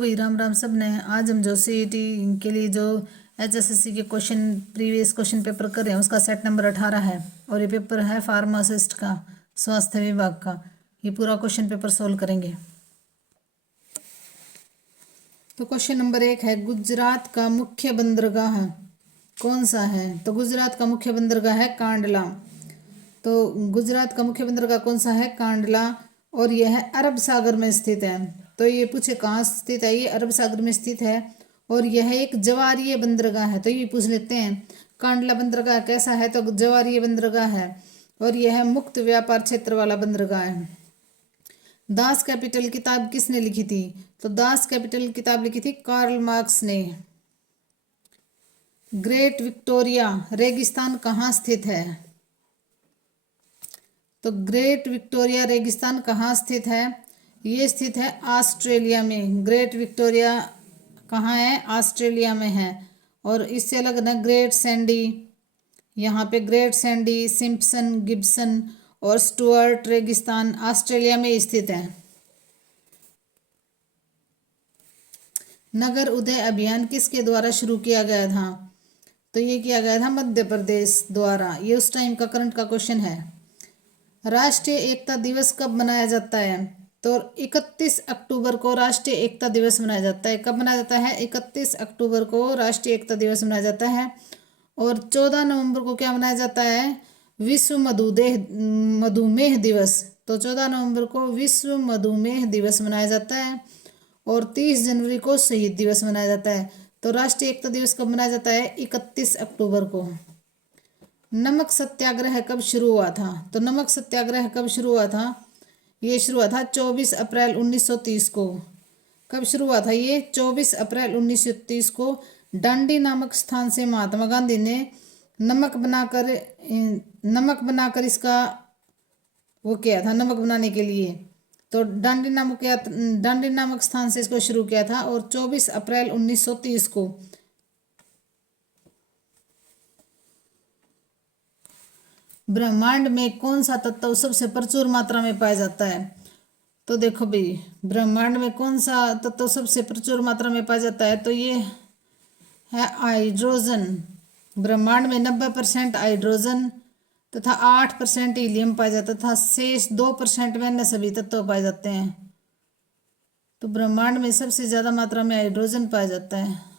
वही राम राम सब ने। आज हम जो सीईटी के लिए जो एचएसएससी के क्वेश्चन प्रीवियस क्वेश्चन पेपर कर रहे हैं उसका सेट नंबर 18 है और ये पेपर है फार्मासिस्ट का, स्वास्थ्य विभाग का। ये पूरा क्वेश्चन पेपर सोल्व करेंगे। तो क्वेश्चन नंबर 1 है, गुजरात का मुख्य बंदरगाह कौन सा है? तो गुजरात का मुख्य बंदरगाह है कांडला। तो गुजरात का मुख्य बंदरगाह कौन सा है? कांडला। और यह है अरब सागर में स्थित है। तो ये पूछे कहाँ स्थित है? ये अरब सागर में स्थित है और यह एक जवारीय बंदरगाह है। तो ये पूछ लेते हैं कांडला बंदरगाह कैसा है? तो जवारीय बंदरगाह है और यह मुक्त व्यापार क्षेत्र वाला बंदरगाह है। दास कैपिटल किताब किसने लिखी थी? तो दास कैपिटल किताब लिखी थी कार्ल मार्क्स ने। ग्रेट विक्टोरिया रेगिस्तान कहाँ स्थित है? तो ग्रेट विक्टोरिया रेगिस्तान कहाँ स्थित है? ये स्थित है ऑस्ट्रेलिया में। ग्रेट विक्टोरिया कहाँ है? ऑस्ट्रेलिया में है। और इससे अलग ना ग्रेट सैंडी, यहाँ पे ग्रेट सैंडी, सिम्पसन, गिब्सन और स्टुअर्ट रेगिस्तान ऑस्ट्रेलिया में स्थित है। नगर उदय अभियान किसके द्वारा शुरू किया गया था? तो ये किया गया था मध्य प्रदेश द्वारा। ये उस टाइम का करंट का क्वेश्चन है। राष्ट्रीय एकता दिवस कब मनाया जाता है? तो 31 अक्टूबर को राष्ट्रीय एकता दिवस मनाया जाता है। कब मनाया जाता है? 31 अक्टूबर को राष्ट्रीय एकता दिवस मनाया जाता है। और 14 नवंबर को क्या मनाया जाता है? विश्व मधुमेह दिवस। तो 14 नवंबर को विश्व मधुमेह दिवस मनाया जाता है। और 30 जनवरी को शहीद दिवस मनाया जाता है। तो राष्ट्रीय एकता दिवस कब मनाया जाता है? 31 अक्टूबर को। नमक सत्याग्रह कब शुरू हुआ था? तो नमक सत्याग्रह कब शुरू हुआ था? ये शुरू हुआ था 24 अप्रैल 1930 को। कब शुरू हुआ था ये? 24 अप्रैल 1930 को डांडी नामक स्थान से महात्मा गांधी ने नमक बनाकर इसका वो किया था, नमक बनाने के लिए। तो डांडी नामक स्थान से इसको शुरू किया था और 24 अप्रैल 1930 को। ब्रह्मांड में कौन सा तत्व सबसे प्रचुर मात्रा में पाया जाता है? तो देखो भाई, ब्रह्मांड में कौन सा तत्व सबसे प्रचुर मात्रा में पाया जाता है? तो ये है हाइड्रोजन। ब्रह्मांड में 90% हाइड्रोजन तथा 8% हीलियम पाया जाता है तथा शेष 2% में अन्य सभी तत्व पाए जाते हैं। तो ब्रह्मांड में सबसे ज्यादा मात्रा में हाइड्रोजन पाया जाता है।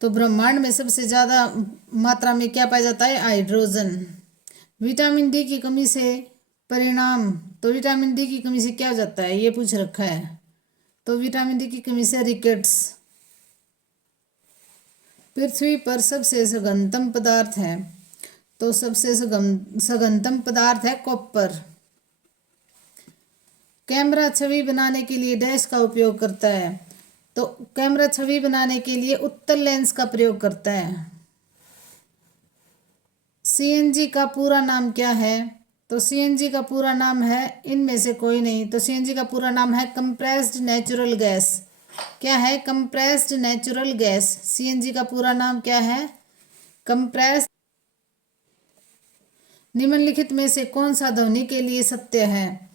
तो ब्रह्मांड में सबसे ज्यादा मात्रा में क्या पाया जाता है? हाइड्रोजन। विटामिन डी की कमी से परिणाम, तो विटामिन डी की कमी से क्या हो जाता है? ये पूछ रखा है। तो विटामिन डी की कमी से रिकेट्स। पृथ्वी पर सबसे सघनतम पदार्थ है? तो सबसे सघनतम पदार्थ है कॉपर। कैमरा छवि बनाने के लिए डैश का उपयोग करता है? तो कैमरा छवि बनाने के लिए उत्तल लेंस का प्रयोग करता है। सीएनजी का पूरा नाम क्या है? तो सीएनजी का पूरा नाम है इनमें से कोई नहीं। तो सीएनजी का पूरा नाम है कंप्रेस्ड नेचुरल गैस। क्या है? Compressed natural gas. सीएनजी का पूरा नाम क्या है? कंप्रेस्ड। निम्नलिखित में से कौन सा ध्वनि के लिए सत्य है?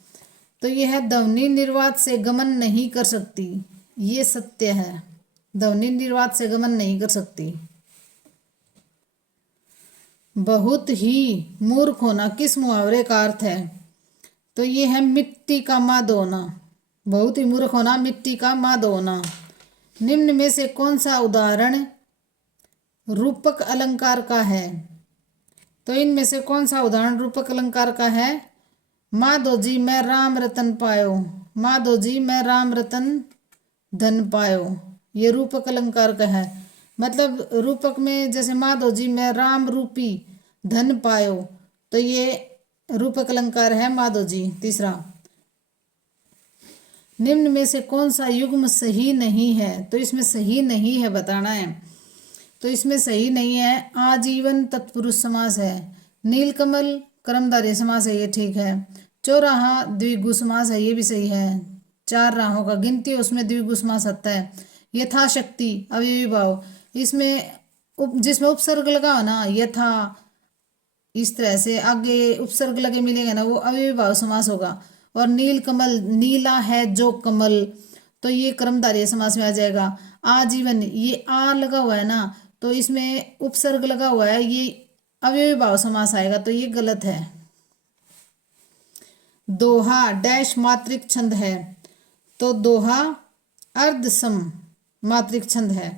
तो यह है ध्वनि निर्वात से गमन नहीं कर सकती। ये सत्य है, ध्वनि निर्वात से गमन नहीं कर सकती। बहुत ही मूर्ख होना किस मुहावरे का अर्थ है? तो ये है मिट्टी का माँ धोना। बहुत ही मूर्ख होना मिट्टी का माँ धोना। निम्न में से कौन सा उदाहरण रूपक अलंकार का है? तो इनमें से कौन सा उदाहरण रूपक अलंकार का है? माधो जी मैं राम रतन पायो, माधो जी मैं राम रतन धन पायो। ये रूपक अलंकार का है। मतलब रूपक में जैसे माधो जी मैं राम रूपी धन पायो, तो ये रूपक अलंकार है माधो जी। तीसरा, निम्न में से कौन सा युग्म सही नहीं है? तो इसमें सही नहीं है बताना है। तो इसमें सही नहीं है आजीवन तत्पुरुष समास है। नीलकमल कर्मधारय समास है, ये ठीक है। चौराहा द्विगु समास है, ये भी सही है। 4 राहों का गिनती उसमें द्विगु समास आता है। यथाशक्ति अव्ययी भाव, इसमें जिसमें उपसर्ग लगा हो ना, यथा, इस तरह से आगे उपसर्ग लगे मिलेंगे ना, वो अव्ययी भाव समास होगा। और नील कमल, नीला है जो कमल, तो ये कर्मधारय समास में आ जाएगा। आजीवन, ये आ लगा हुआ है ना, तो इसमें उपसर्ग लगा हुआ है, ये अव्ययी भाव समास आएगा, तो ये गलत है। दोहा डैश मात्रिक छंद है, तो दोहा अर्धसम मात्रिक छंद है।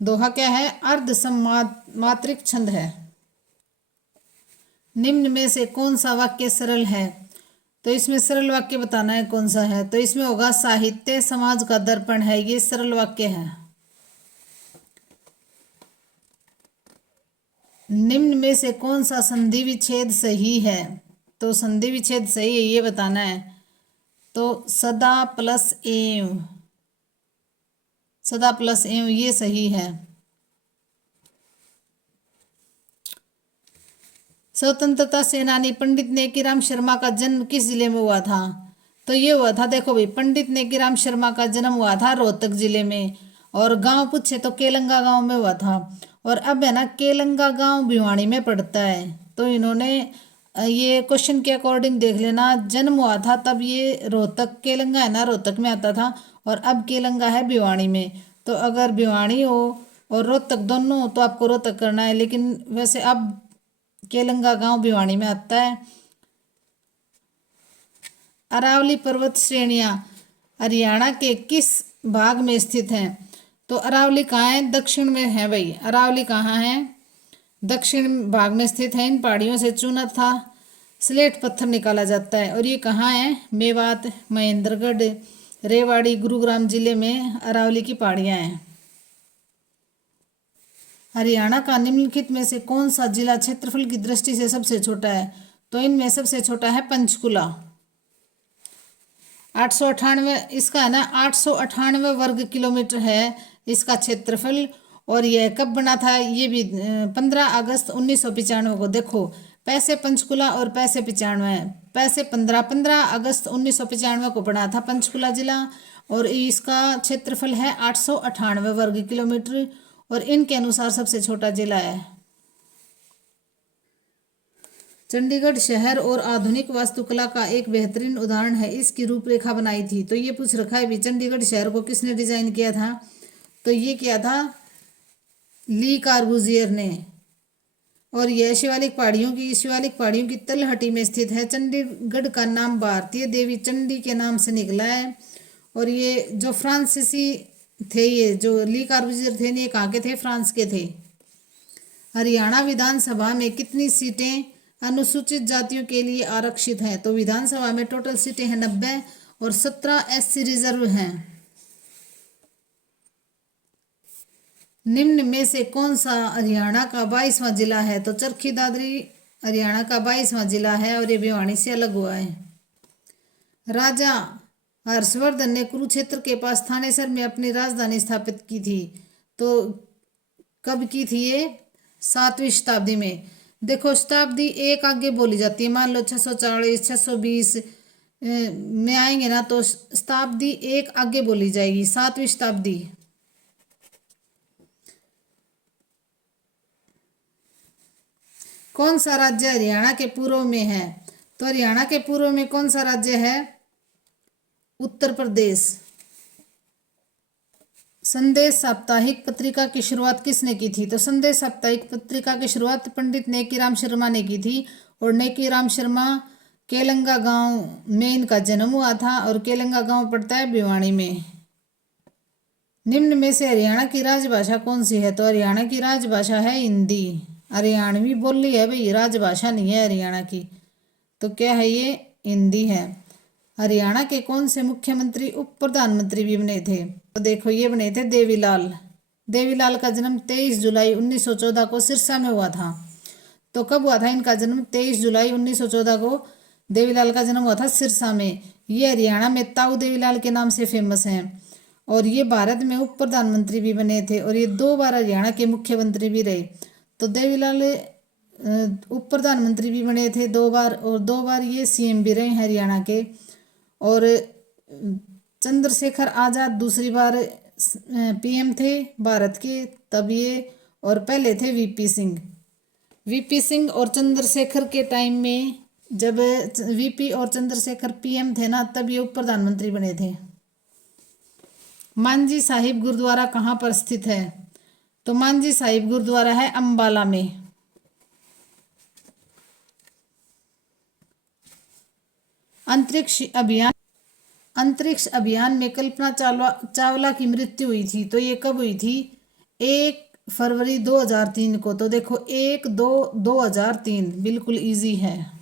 दोहा क्या है? अर्धसम मात्रिक छंद है। निम्न में से कौन सा वाक्य सरल है? तो इसमें सरल वाक्य बताना है कौन सा है, तो इसमें होगा साहित्य समाज का दर्पण है, ये सरल वाक्य है। निम्न में से कौन सा संधि विच्छेद सही है? तो संधि विच्छेद सही है ये बताना है, तो सदा प्लस एव, सदा प्लस एव ये सही है। स्वतंत्रता सेनानी पंडित नेकीराम शर्मा का जन्म किस जिले में हुआ था? तो ये हुआ था, देखो भाई, पंडित नेकीराम शर्मा का जन्म हुआ था रोहतक जिले में, और गांव पूछे तो केलंगा गांव में हुआ था। और अब है ना, केलंगा गांव भिवानी में पड़ता है, तो इन्होंने ये क्वेश्चन के अकॉर्डिंग देख लेना, जन्म हुआ था तब ये रोहतक, केलंगा है ना रोहतक में आता था, और अब केलंगा है भिवानी में। तो अगर भिवानी हो और रोहतक दोनों हो तो आपको रोहतक करना है, लेकिन वैसे अब केलंगा गांव भिवानी में आता है। अरावली पर्वत श्रेणियां हरियाणा के किस भाग में स्थित हैं? तो अरावली कहाँ है? दक्षिण में है भाई, अरावली कहाँ है? दक्षिण भाग में स्थित है। इन पहाड़ियों से चूना था स्लेट पत्थर निकाला जाता है, और ये कहाँ है? मेवात, महेंद्रगढ़, रेवाड़ी, गुरुग्राम जिले में अरावली की पहाड़ियां हैं। हरियाणा का निम्नलिखित में से कौन सा जिला क्षेत्रफल की दृष्टि से सबसे छोटा है? तो इनमें सबसे छोटा है पंचकुला, 898, इसका है ना 898 वर्ग किलोमीटर है इसका क्षेत्रफल। और यह कब बना था? ये भी 15 अगस्त 1995 को। देखो, पैसे पंचकुला और पैसे 95, पैसे 15 अगस्त 1995 को बना था पंचकुला जिला, और इसका क्षेत्रफल है 898 वर्ग किलोमीटर, और इनके अनुसार सबसे छोटा जिला है। चंडीगढ़ शहर और आधुनिक वास्तुकला का एक बेहतरीन उदाहरण है, इसकी रूपरेखा बनाई थी। तो ये पूछ रखा है भी, चंडीगढ़ शहर को किसने डिजाइन किया था? तो ये किया था ली कार्बूजियर ने। और यह शिवालिक पहाड़ियों की तलहटी में स्थित है। चंडीगढ़ का नाम भारतीय देवी चंडी के नाम से निकला है। और ये जो फ्रांसीसी थे, ये जो ली कार्बूजियर थे, ये कहाँ के थे? फ्रांस के थे। हरियाणा विधानसभा में कितनी सीटें अनुसूचित जातियों के लिए आरक्षित हैं? तो विधानसभा में टोटल सीटें हैं 90, और 17 SC रिजर्व हैं। निम्न में से कौन सा हरियाणा का 22वां जिला है? तो चरखी दादरी हरियाणा का 22वां जिला है, और ये भिवानी से अलग हुआ है। राजा हर्षवर्धन ने कुरुक्षेत्र के पास थानेसर में अपनी राजधानी स्थापित की थी। तो कब की थी ये? 7वीं शताब्दी में। देखो, शताब्दी एक आगे बोली जाती है, मान लो 640 620 में आएंगे ना, तो शताब्दी एक आगे बोली जाएगी, 7वीं शताब्दी। कौन सा राज्य हरियाणा के पूर्व में है? तो हरियाणा के पूर्व में कौन सा राज्य है? उत्तर प्रदेश। संदेश साप्ताहिक पत्रिका की शुरुआत किसने की थी? तो संदेश साप्ताहिक पत्रिका की शुरुआत पंडित नेकीराम शर्मा ने की थी, और नेकीराम शर्मा केलंगा गांव में इनका जन्म हुआ था, और केलंगा गांव पड़ता है भिवानी में। निम्न में से हरियाणा की राजभाषा कौन सी है? तो हरियाणा की राजभाषा है हिंदी। हरियाणवी बोली है भाई, राजभाषा नहीं है हरियाणा की। तो क्या है ये? हिंदी है। हरियाणा के कौन से मुख्यमंत्री उप प्रधानमंत्री भी बने थे? तो देखो, ये बने थे देवीलाल। देवीलाल का जन्म 23 जुलाई 1914 को सिरसा में हुआ था। तो कब हुआ था इनका जन्म? 23 जुलाई 1914 को देवीलाल का जन्म हुआ था सिरसा में। ये हरियाणा में ताऊ देवीलाल के नाम से फेमस हैं, और ये भारत में उप प्रधानमंत्री भी बने थे, और ये 2 बार हरियाणा के मुख्यमंत्री भी रहे। तो देवीलाल उप प्रधानमंत्री भी बने थे 2 बार, और 2 बार ये CM भी रहे हरियाणा के। और चंद्रशेखर आजाद दूसरी बार PM थे भारत के तब ये, और पहले थे VP सिंह। VP सिंह और चंद्रशेखर के टाइम में जब वीपी और चंद्रशेखर पीएम थे ना, तब ये उप प्रधानमंत्री बने थे। मांझी साहिब गुरुद्वारा कहाँ पर स्थित है? तो मांझी साहिब गुरुद्वारा है अंबाला में। अंतरिक्ष अभियान में कल्पना चावला की मृत्यु हुई थी, तो ये कब हुई थी? 1 फरवरी 2003 को। तो देखो 1/2/2003 बिल्कुल इजी है।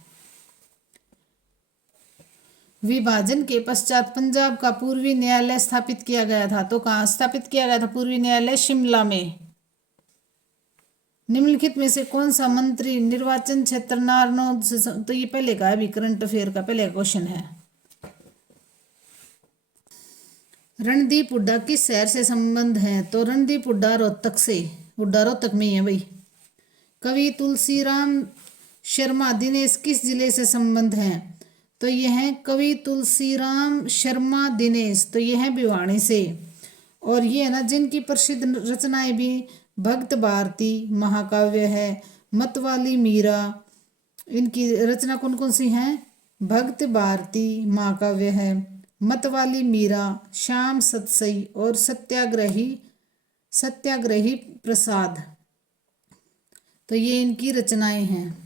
विभाजन के पश्चात पंजाब का पूर्वी न्यायालय स्थापित किया गया था, तो कहाँ स्थापित किया गया था पूर्वी न्यायालय? शिमला में। निम्नलिखित में से कौन सा मंत्री निर्वाचन क्षेत्र नारनौल से, तो ये पहले का है, अभी करंट अफेयर का पहले क्वेश्चन है। रणदीप हुड्डा किस शहर से संबंध है? तो रणदीप हुड्डा रोहतक से, हुड्डा रोहतक में ही है भाई। कवि तुलसीराम शर्मा दिनेश किस जिले से संबंध है? तो ये है कवि तुलसीराम शर्मा दिनेश, तो ये है भिवानी से। और ये है ना जिनकी प्रसिद्ध रचनाएं भी भक्त भारती महाकाव्य है, मतवाली मीरा, इनकी रचना कौन कौन सी हैं? भक्त भारती महाकाव्य है, मतवाली मीरा, श्याम सतसई और सत्याग्रही प्रसाद, तो ये इनकी रचनाएं हैं।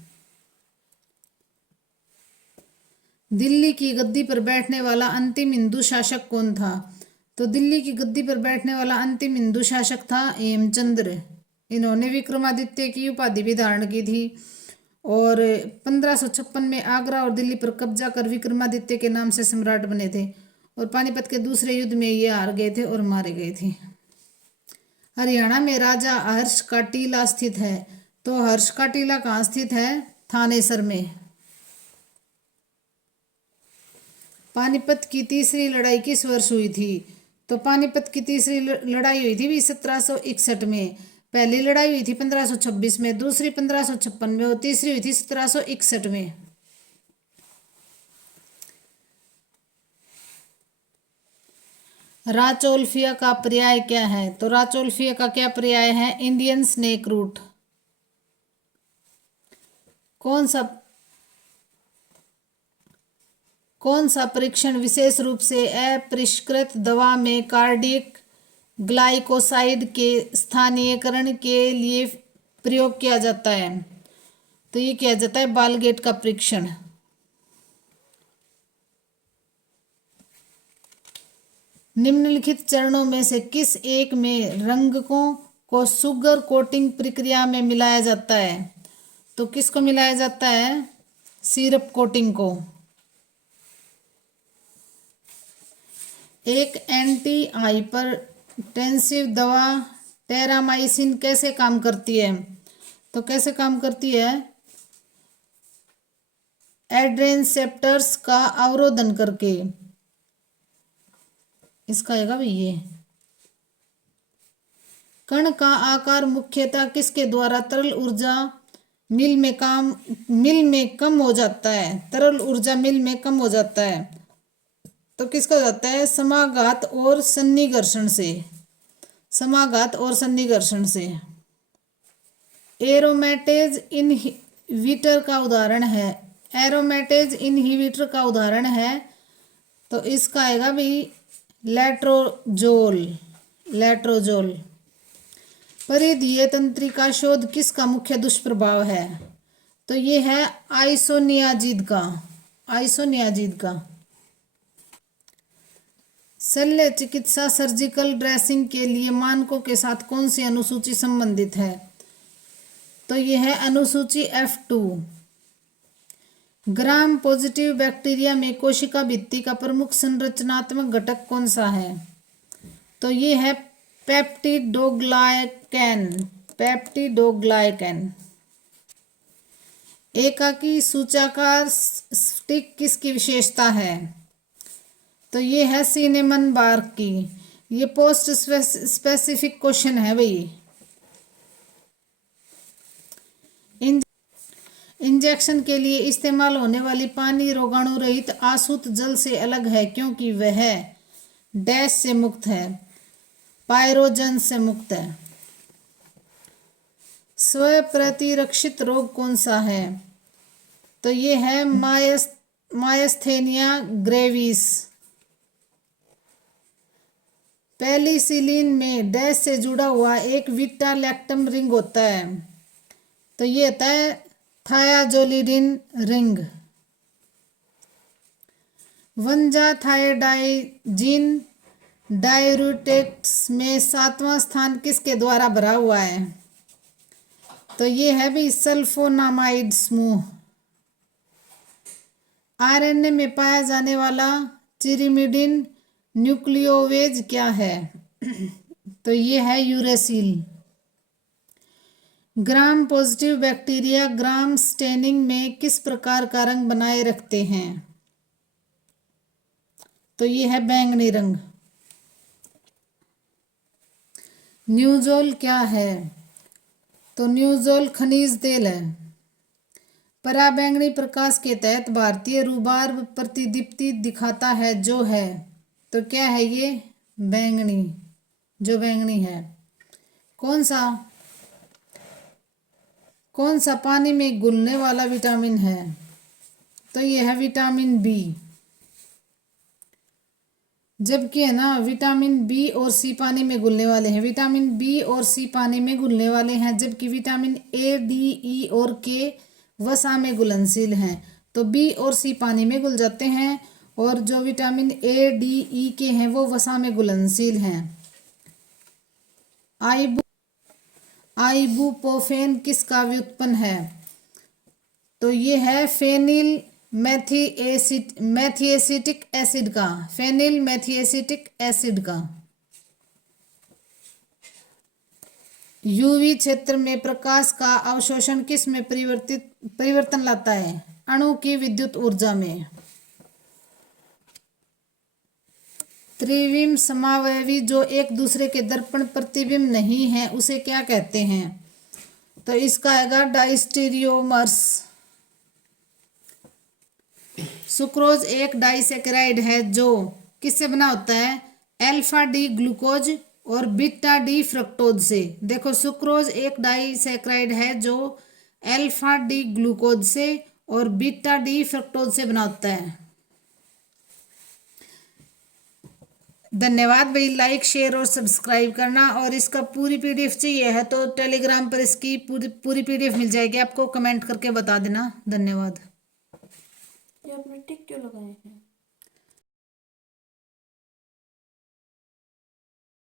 दिल्ली की गद्दी पर बैठने वाला अंतिम हिंदू शासक कौन था? तो दिल्ली की गद्दी पर बैठने वाला अंतिम हिंदू शासक था हेमचंद्र। इन्होंने विक्रमादित्य की उपाधि भी धारण की थी और 1556 में आगरा और दिल्ली पर कब्जा कर विक्रमादित्य के नाम से सम्राट बने थे। और पानीपत के दूसरे युद्ध में ये हार गए थे और मारे गए थे। हरियाणा में राजा हर्ष का टीला स्थित है, तो हर्ष का टीला कहाँ स्थित है? थानेसर में। पानीपत की तीसरी लड़ाई किस वर्ष हुई थी? तो पानीपत की तीसरी लड़ाई हुई थी 1761 में। पहली लड़ाई हुई थी 1526 में, दूसरी 1556 में और तीसरी हुई थी 1761 में। राचौल्फिया का पर्याय क्या है? तो राचौल्फिया का क्या पर्याय है? Indian snake root. कौन सा परीक्षण विशेष रूप से अपरिष्कृत दवा में कार्डियक ग्लाइकोसाइड के स्थानीयकरण के लिए प्रयोग किया जाता है? तो ये किया जाता है बालगेट का परीक्षण। निम्नलिखित चरणों में से किस एक में रंगकों को सुगर कोटिंग प्रक्रिया में मिलाया जाता है? तो किसको मिलाया जाता है? सिरप कोटिंग को। एक एंटी हाइपरटेंसिव दवा टेरामाइसिन कैसे काम करती है? तो कैसे काम करती है? एड्रेनसेप्टर्स का अवरोधन करके। इसका आएगा भाई ये। कण का आकार मुख्यतः किसके द्वारा तरल ऊर्जा मिल में कम हो जाता है? तरल ऊर्जा मिल में कम हो जाता है, तो किसका हो जाता है? समाघात और सन्निकर्षण से। समाघात और सन्निकर्षण से। एरोमेटेज इनहिबिटर का उदाहरण है। एरोमेटेज इनहिबिटर का उदाहरण है, तो इसका आएगा भाई लेट्रोजोल। लेट्रोजोल। परिधीय तंत्रिका शोध किसका मुख्य दुष्प्रभाव है? तो ये है आइसोनियाजिड का। आइसोनियाजिड का। शल्य चिकित्सा सर्जिकल ड्रेसिंग के लिए मानकों के साथ कौन सी अनुसूची संबंधित है? तो यह है अनुसूची F2। ग्राम पॉजिटिव बैक्टीरिया में कोशिका भित्ति का प्रमुख संरचनात्मक घटक कौन सा है? तो ये है पेप्टिडोग्लाइकैन। पेप्टिडोग्लाइकैन। एकाकी सूचाकार स्टिक किसकी विशेषता है? तो ये है सिनेमन बार्क की। ये पोस्ट स्पेसिफिक क्वेश्चन है भाई। इंजेक्शन के लिए इस्तेमाल होने वाली पानी रोगाणु रहित आसुत जल से अलग है क्योंकि वह डैश से मुक्त है, पायरोजन से मुक्त है। स्व प्रतिरक्षित रोग कौन सा है? तो ये है मायस्थेनिया ग्रेविस। पेनिसिलिन में डैश से जुड़ा हुआ एक बीटा लैक्टम रिंग होता है, तो ये होता है थायाजोलिडिन रिंग। वंजाथाइडाइजिन डाययूरेटिक्स में 7वां स्थान किसके द्वारा भरा हुआ है? तो ये है भी सल्फोनामाइड समूह। आरएनए में पाया जाने वाला चिरिमिडिन न्यूक्लियोवेज क्या है? तो ये है uracil. Gram positive bacteria gram staining में किस प्रकार का रंग बनाए रखते हैं? तो ये है बैंगनी रंग। न्यूजोल क्या है? तो न्यूजोल खनिज तेल है। पराबैंगनी प्रकाश के तहत भारतीय रूबार्ब प्रतिदीप्ति दिखाता है जो है, तो क्या है ये? बैंगनी, जो बैंगनी है। कौन सा पानी में घुलने वाला विटामिन है? तो ये है विटामिन बी। जबकि है ना विटामिन बी और सी पानी में घुलने वाले हैं, विटामिन बी और सी पानी में घुलने वाले हैं, जबकि विटामिन ए, डी, ई और के वसा में घुलनशील हैं। तो बी और सी पानी में घुल जाते हैं और जो विटामिन ए, डी, ई के हैं वो वसा में घुलनशील हैं। आइबुप्रोफेन किसका व्युत्पन्न है? तो ये है फेनिल मैथिएसिटिक एसिड का, फेनिल मैथिएसिटिक एसिड का। यूवी क्षेत्र में प्रकाश का अवशोषण किस में परिवर्तन लाता है? अणु की विद्युत ऊर्जा में। त्रिविम समावयवी जो एक दूसरे के दर्पण प्रतिबिंब नहीं है उसे क्या कहते हैं? तो इसका आएगा डाइस्टीरियोमर्स। सुक्रोज एक डाइसैकेराइड है जो किससे बना होता है? अल्फा डी ग्लूकोज और बीटा डी फ्रक्टोज से। देखो सुक्रोज एक डाइसैकेराइड है जो अल्फा डी ग्लूकोज से और बीटा डी फ्रक्टोज से बना होता है। धन्यवाद भाई, लाइक शेयर और सब्सक्राइब करना। और इसका पूरी पीडीएफ चाहिए है तो टेलीग्राम पर इसकी पूरी पीडीएफ मिल जाएगी आपको, कमेंट करके बता देना। धन्यवाद। ये आपने टिक क्यों लगाए हैं?